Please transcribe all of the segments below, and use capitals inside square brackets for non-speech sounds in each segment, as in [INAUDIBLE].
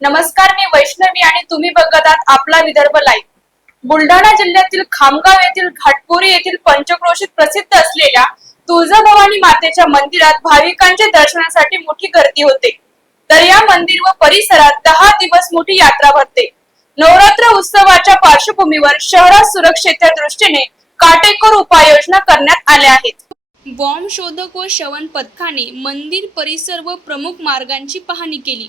नमस्कार मी वैष्णवी आणि तुम्ही बघत आहात आपला विदर्भ लाईव्ह बुलढाणा जिल्ह्यातील खामगाव येथील घाटपुरी येथील पंचक्रोशीत प्रसिद्ध असलेल्या तुळजाभवानी मातेच्या मंदिरात भाविकांचे दर्शनासाठी मोठी गर्दी होते. तर या मंदिर व परिसरात दहा दिवस मोठी यात्रा भरते. नवरात्र उत्सवाच्या पार्श्वभूमीवर शहरात सुरक्षेच्या दृष्टीने काटेकोर उपाययोजना करण्यात आल्या आहेत. बॉम्ब शोधक व शवन पथकाने मंदिर परिसर व प्रमुख मार्गांची पाहणी केली.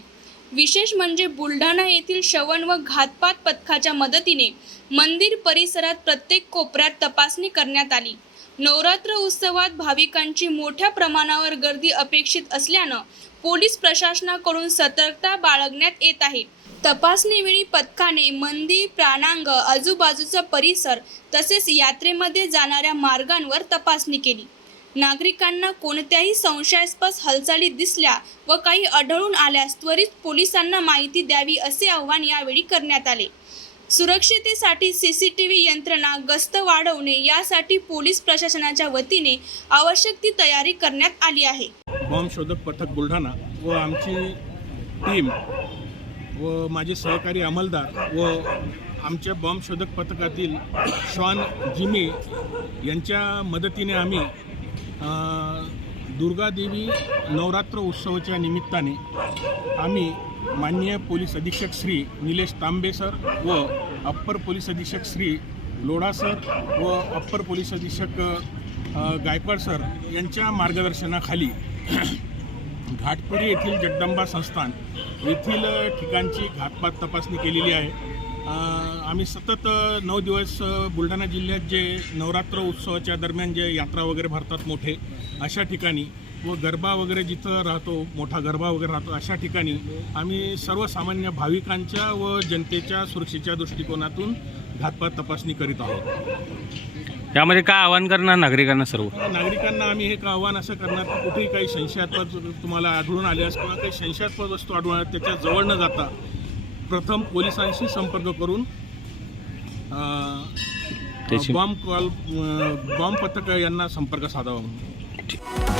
विशेष म्हणजे बुलढाणा येथील शवण व घातपात पथकाच्या मदतीने मंदिर परिसरात प्रत्येक कोपऱ्यात तपासणी करण्यात आली. नवरात्र उत्सवात भाविकांची मोठ्या प्रमाणावर गर्दी अपेक्षित असल्यानं पोलीस प्रशासनाकडून सतर्कता बाळगण्यात येत आहे. तपासणीवेळी पथकाने मंदिर प्राणांग आजूबाजूचा परिसर तसेच यात्रेमध्ये जाणाऱ्या मार्गांवर तपासणी केली. नागरिकांना कोणत्याही संशयास्पद हालचाली दिसल्या व काही आढळून आल्यास त्वरित पोलिसांना माहिती द्यावी असे आवाहन यावेळी करण्यात आले. सुरक्षितेसाठी सी सी टी व्ही यंत्रणा गस्त वाढवणे यासाठी पोलीस प्रशासनाच्या वतीने आवश्यक ती तयारी करण्यात आली आहे. बॉम्ब शोधक पथक बुलढाणा व आमची टीम व माझे सहकारी अंमलदार व आमच्या बॉम्ब शोधक पथकातील शॉन जिमी यांच्या मदतीने आम्ही दुर्गादेवी नवरात्र उत्सवाच्या निमित्ताने आम्ही माननीय पोलीस अधीक्षक श्री निलेश तांबे सर व अप्पर पोलीस अधीक्षक श्री लोढा सर व अप्पर पोलीस अधीक्षक गायकवाड सर यांच्या मार्गदर्शनाखाली [CLEARS THROAT] घाटपुरी येथील जगदंबा संस्थान येथील ठिकाणची घातपात तपासणी केलेली आहे. आम्ही सतत नऊ दिवस बुलढाणा जिल्ह्यात जे नवरात्र उत्सवाच्या दरम्यान जे यात्रा वगैरे भरतात मोठे अशा ठिकाणी व गरबा वगैरे जिथं राहतो मोठा गरबा वगैरे राहतो अशा ठिकाणी आम्ही सर्वसामान्य भाविकांच्या व जनतेच्या सुरक्षेच्या दृष्टिकोनातून घातपात तपासणी करीत आहोत. यामध्ये काय आवाहन करणार नागरिकांना सर्व? नागरिकांना आम्ही हे आव्हान असं करणार की कुठेही काही संशयास्पद तुम्हाला आढळून आल्यास किंवा काही संशयास्पद वस्तू आढळून त्याच्याजवळ न जाता प्रथम पोलिसांशी संपर्क करून बॉम्ब कॉल बॉम्ब पथक यांना संपर्क साधावा म्हणून.